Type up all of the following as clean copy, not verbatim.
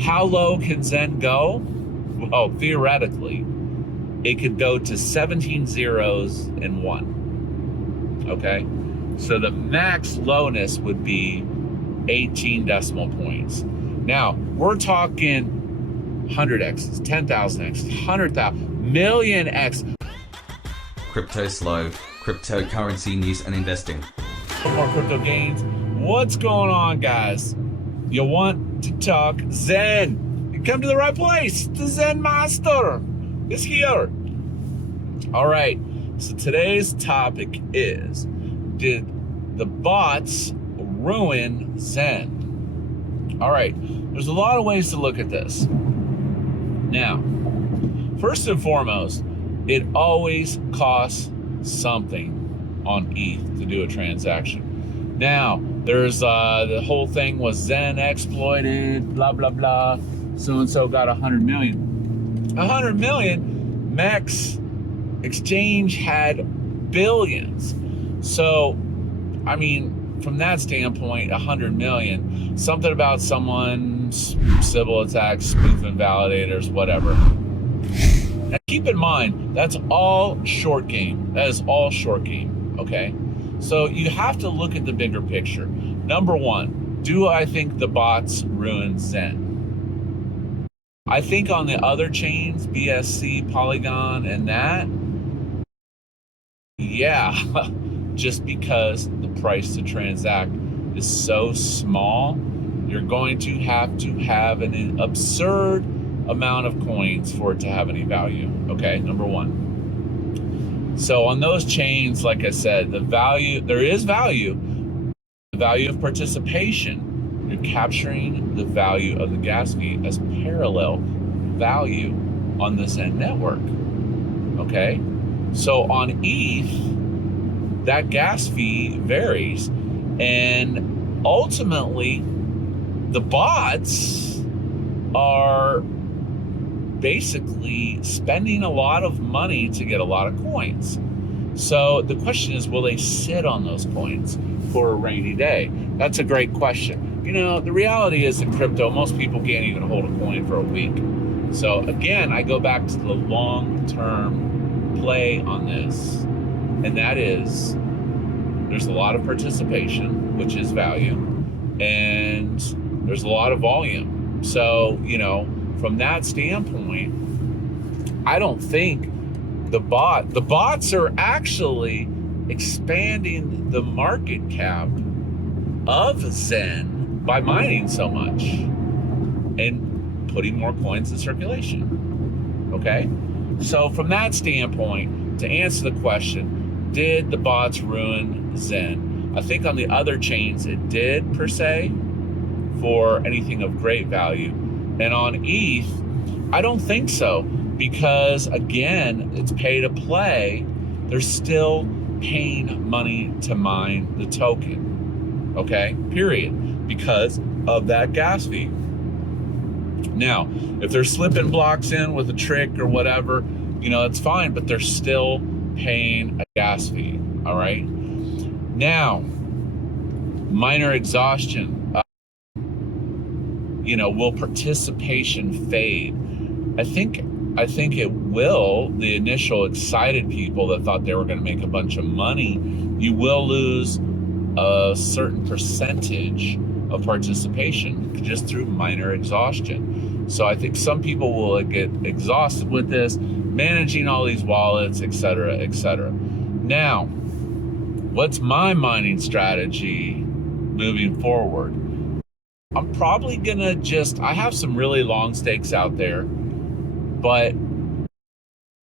How low can Zen go? Well, theoretically, it could go to 17 zeros and 1. Okay? So the max lowness would be 18 decimal points. Now, we're talking 100x, 10,000x, 100,000, million x. Cryptoslo, cryptocurrency news and investing. More crypto gains. What's going on, guys? You want to talk Zen? You come to the right place. The Zen Master is here. All right. So today's topic is: did the bots ruin Zen? All right. There's a lot of ways to look at this. Now, first and foremost, it always costs something on ETH to do a transaction. Now, there's the whole thing was Zen exploited, blah, blah, blah. So-and-so got 100 million. 100 million, Max Exchange had billions. So, I mean, from that standpoint, 100 million, something about someone's Sybil attacks, spoofing validators, whatever. Now, keep in mind, that's all short game. That is all short game, okay? So you have to look at the bigger picture. Number one, do I think the bots ruin Zen? I think on the other chains, BSC, Polygon, and that, yeah, just because the price to transact is so small, you're going to have an absurd amount of coins for it to have any value. Okay, number one. So on those chains, like I said, the value, there is value. The value of participation, you're capturing the value of the gas fee as parallel value on the Zen network. Okay, so on ETH, that gas fee varies, and ultimately the bots are basically spending a lot of money to get a lot of coins. So the question is, will they sit on those coins for a rainy day? That's a great question. You know, the reality is in crypto, most people can't even hold a coin for a week. So again, I go back to the long-term play on this, and that is there's a lot of participation, which is value, and there's a lot of volume. So, you know, from that standpoint, I don't think the bots are actually expanding the market cap of Zen by mining so much and putting more coins in circulation. Okay? So from that standpoint, to answer the question, did the bots ruin Zen? I think on the other chains it did, per se, for anything of great value. And on ETH, I don't think so, because again, it's pay to play. They're still paying money to mine the token, okay, period, because of that gas fee. Now, if they're slipping blocks in with a trick or whatever, you know, it's fine, but they're still paying a gas fee, all right? Now, miner exhaustion. You know, will participation fade? I think it will. The initial excited people that thought they were going to make a bunch of money, you will lose a certain percentage of participation just through miner exhaustion. So I think some people will get exhausted with this, managing all these wallets, etc., etc. Now, what's my mining strategy moving forward? I'm probably gonna I have some really long stakes out there, but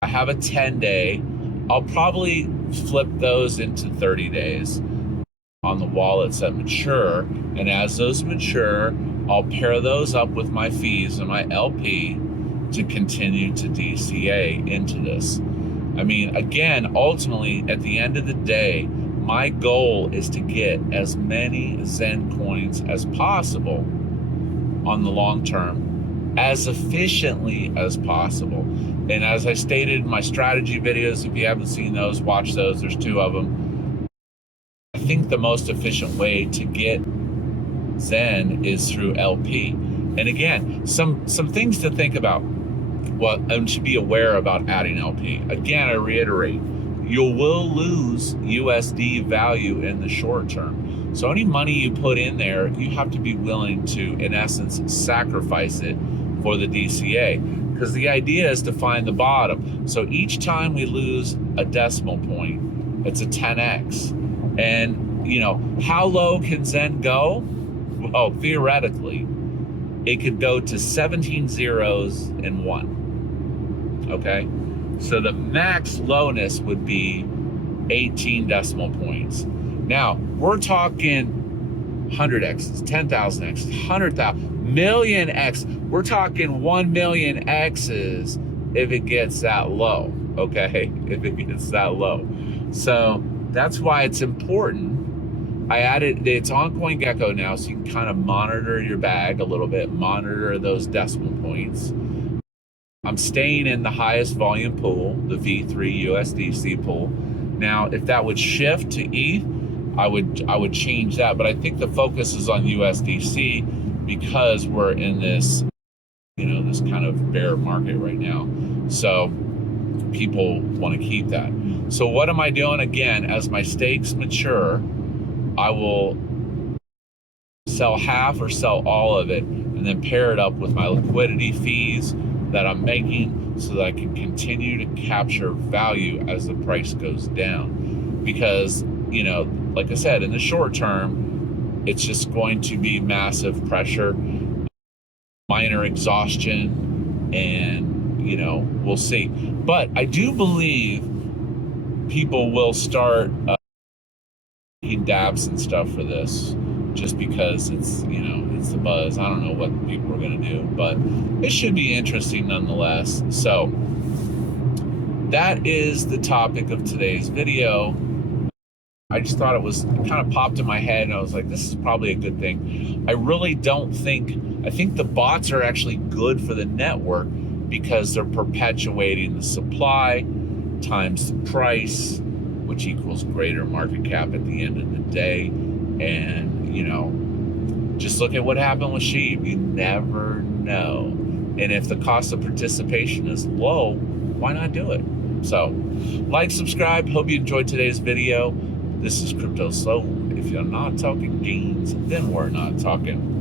I have a 10-day. I'll probably flip those into 30 days on the wallets that mature. And as those mature, I'll pair those up with my fees and my LP to continue to DCA into this. I mean, again, ultimately, at the end of the day, my goal is to get as many Zen coins as possible on the long term, as efficiently as possible. And as I stated in my strategy videos, if you haven't seen those, watch those, there's 2 of them. I think the most efficient way to get Zen is through LP. And again, some things to think about. Well, and to be aware about adding LP. Again, I reiterate, you will lose USD value in the short term. So any money you put in there, you have to be willing to, in essence, sacrifice it for the DCA. Because the idea is to find the bottom. So each time we lose a decimal point, it's a 10x. And, you know, how low can Zen go? Well, theoretically, it could go to 17 zeros and 1. Okay? So the max lowness would be 18 decimal points. Now, we're talking 100x's, 10,000x's, 100,000, million x. We're talking 1 million x's if it gets that low, okay? If it gets that low. So that's why it's important. I added, it's on CoinGecko now, so you can kind of monitor your bag a little bit, monitor those decimal points. I'm staying in the highest volume pool, the V3 USDC pool. Now, if that would shift to ETH, I would change that, but I think the focus is on USDC because we're in this, you know, this kind of bear market right now. So people want to keep that. So what am I doing? Again, as my stakes mature, I will sell half or sell all of it and then pair it up with my liquidity fees that I'm making so that I can continue to capture value as the price goes down. Because, you know, like I said, in the short term, it's just going to be massive pressure, minor exhaustion, and, you know, we'll see. But I do believe people will start making dabs and stuff for this, just because it's, you know, it's the buzz. I don't know what people are going to do, but it should be interesting nonetheless. So that is the topic of today's video. I just thought it kind of popped in my head, and I was like, this is probably a good thing. I really don't think, I think the bots are actually good for the network because they're perpetuating the supply times the price, which equals greater market cap at the end of the day. And, you know, just look at what happened with Sheep. You never know. And if the cost of participation is low, why not do it? So, like, subscribe. Hope you enjoyed today's video. This is Cryptoslo. If you're not talking gains, then we're not talking.